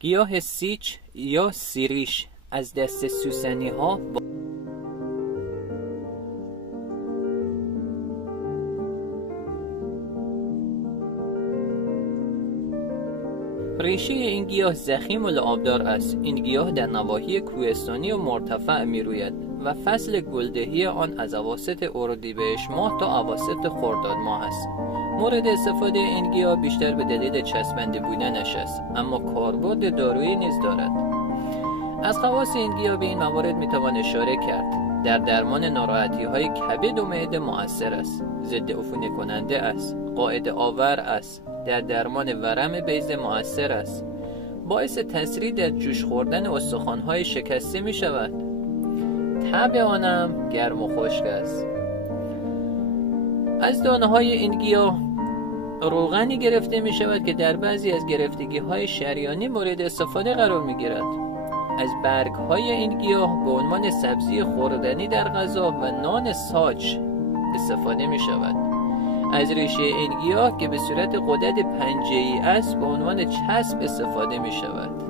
گیاه سیچ یا سیریش از دست سوسنی ها ریشه این گیاه ضخیم و لعابدار است. این گیاه در نواحی کوهستانی و مرتفع می روید و فصل گلدهی آن از اواسط اردیبهشت ماه تا اواسط خرداد ماه است. مورد استفاده این گیاه بیشتر به دلیل چسبنده بودنش است، اما کاربرد دارویی نیز دارد. از خواص این گیاه به این موارد می توان اشاره کرد: در درمان ناراحتی های کبد و معده مؤثر است، ضد عفونی کننده است، قاعده آور است، در درمان ورم بیضه مؤثر است، باعث تسریع در جوش خوردن استخوان‌های شکسته می شود. طبع آنم گرم و خشک است. از دانه‌های این گیاه روغنی گرفته می شود که در بعضی از گرفتگی‌های شریانی مورد استفاده قرار می گیرد. از برگ‌های این گیاه به عنوان سبزی خوردنی در غذا و نان ساج استفاده می شود. از ریشه این گیاه که به صورت غدد پنجه‌ای است به عنوان چسب استفاده می شود.